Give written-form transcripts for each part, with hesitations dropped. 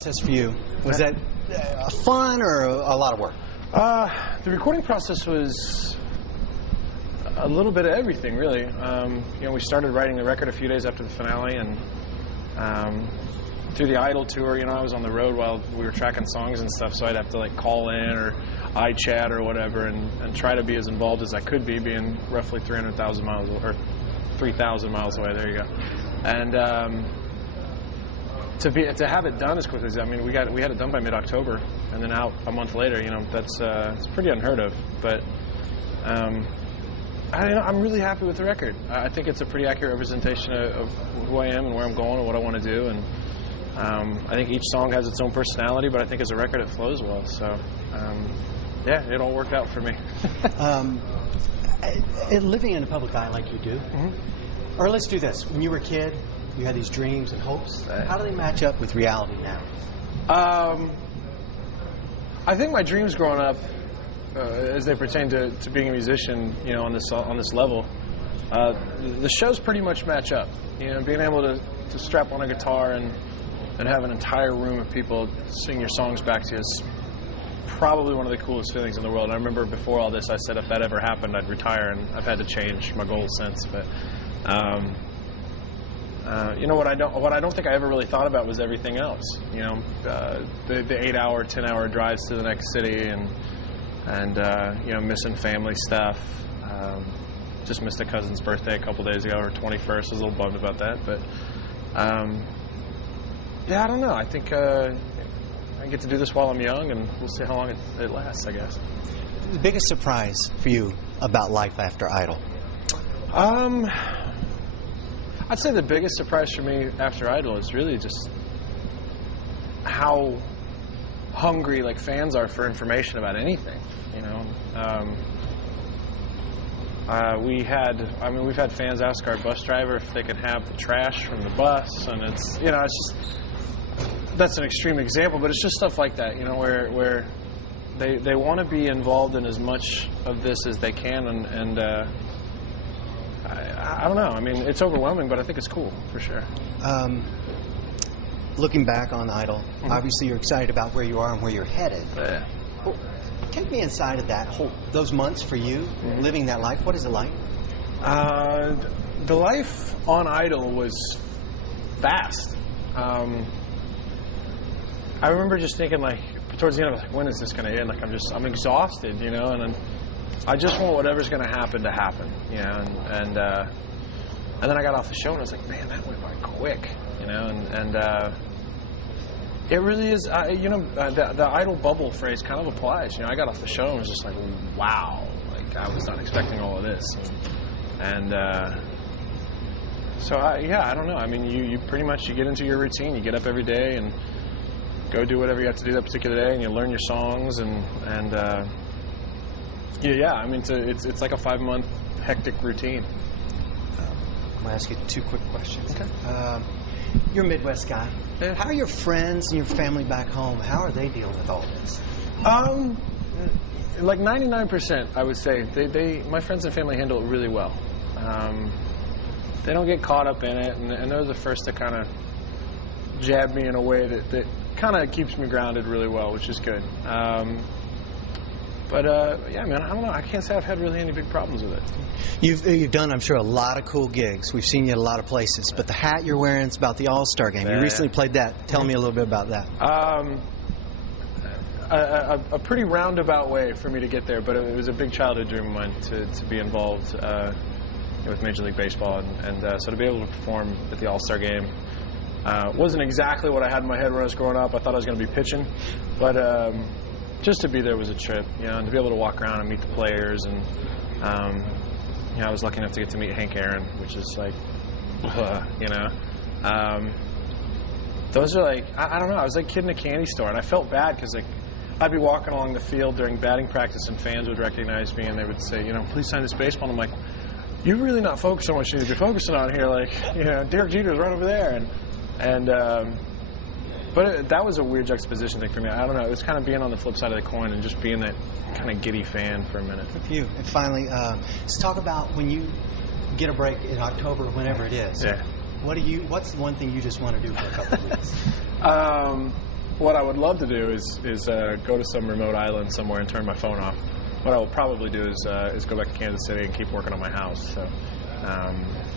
Process for you? Was that fun or a lot of work? The recording process was a little bit of everything, really. We started writing the record a few days after the finale, and through the Idol tour, I was on the road while we were tracking songs and stuff, so I'd have to call in or iChat or whatever, and try to be as involved as I could be, being roughly 300,000 miles or 3,000 miles away. There you go. And to have it done as quickly as we had it done by mid-October, and then out a month later. That's it's pretty unheard of. But I'm really happy with the record. I think it's a pretty accurate representation of who I am and where I'm going and what I want to do. And I think each song has its own personality, but I think as a record it flows well. So it all worked out for me. Living in the public eye like you do, or let's do this. When you were a kid, you had these dreams and hopes. How do they match up with reality now? I think my dreams growing up, as they pertain to being a musician, on this level, the shows pretty much match up. Being able to strap on a guitar and have an entire room of people sing your songs back to you is probably one of the coolest feelings in the world. And I remember before all this, I said if that ever happened, I'd retire, and I've had to change my goals since. But what I don't think I ever really thought about was everything else. The 8-hour, 10-hour drives to the next city, and missing family stuff. Just missed a cousin's birthday a couple days ago, her 21st. I was a little bummed about that, but I don't know. I think I get to do this while I'm young, and we'll see how long it lasts, I guess. The biggest surprise for you about life after Idol? I'd say the biggest surprise for me after Idol is really just how hungry fans are for information about anything. We've had fans ask our bus driver if they could have the trash from the bus, and it's just, that's an extreme example, but it's just stuff like that, where they want to be involved in as much of this as they can, and I don't know. It's overwhelming, but I think it's cool, for sure. Looking back on Idol, obviously you're excited about where you are and where you're headed. Yeah. Well, take me inside of those months for you, living that life. What is it like? The life on Idol was fast. I remember just thinking, towards the end, I was like, when is this going to end? I'm exhausted, and I just want whatever's going to happen, and then I got off the show and I was like, man, that went by quick, and it really is. The Idol bubble phrase kind of applies. I got off the show and was just like, wow, I was not expecting all of this, and so I don't know. You pretty much get into your routine. You get up every day and go do whatever you have to do that particular day, and you learn your songs and. It's like a 5-month hectic routine. I'm going to ask you 2 quick questions. Okay. You're a Midwest guy. Yeah. How are your friends and your family back home? How are they dealing with all this? 99%, I would say. My friends and family handle it really well. They don't get caught up in it, and they're the first to kind of jab me in a way that kind of keeps me grounded really well, which is good. But I don't know. I can't say I've had really any big problems with it. You've done, I'm sure, a lot of cool gigs. We've seen you at a lot of places. But the hat you're wearing is about the All-Star Game. You recently played that. Tell me a little bit about that. A pretty roundabout way for me to get there, but it was a big childhood dream of mine to be involved with Major League Baseball, and so to be able to perform at the All-Star Game wasn't exactly what I had in my head when I was growing up. I thought I was going to be pitching, but just to be there was a trip, and to be able to walk around and meet the players, and I was lucky enough to get to meet Hank Aaron, which is those are I don't know. I was like a kid in a candy store, and I felt bad because I'd be walking along the field during batting practice, and fans would recognize me, and they would say, please sign this baseball. And I'm like, you're really not focused on what you need to be focusing on here. Derek Jeter's right over there, but that was a weird juxtaposition thing for me. I don't know. It was kind of being on the flip side of the coin and just being that kind of giddy fan for a minute. With you. And finally, let's talk about when you get a break in October, whenever it is. Yeah. What's one thing you just want to do for a couple of weeks? what I would love to do is go to some remote island somewhere and turn my phone off. What I will probably do is go back to Kansas City and keep working on my house. So.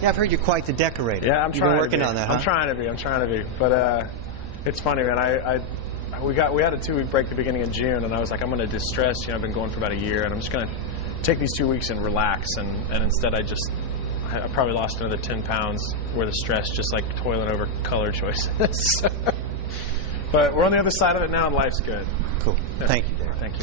Yeah, I've heard you're quite the decorator. Yeah, I'm trying. You've been working on that, huh? I'm trying to be. But it's funny, man. We had a 2-week break at the beginning of June, and I was like, I'm going to distress. You know, I've been going for about a year, and I'm just going to take these 2 weeks and relax. And instead, I probably lost another 10 pounds worth of stress, just like toiling over color choices. But we're on the other side of it now, and life's good. Cool. Yeah. Thank you.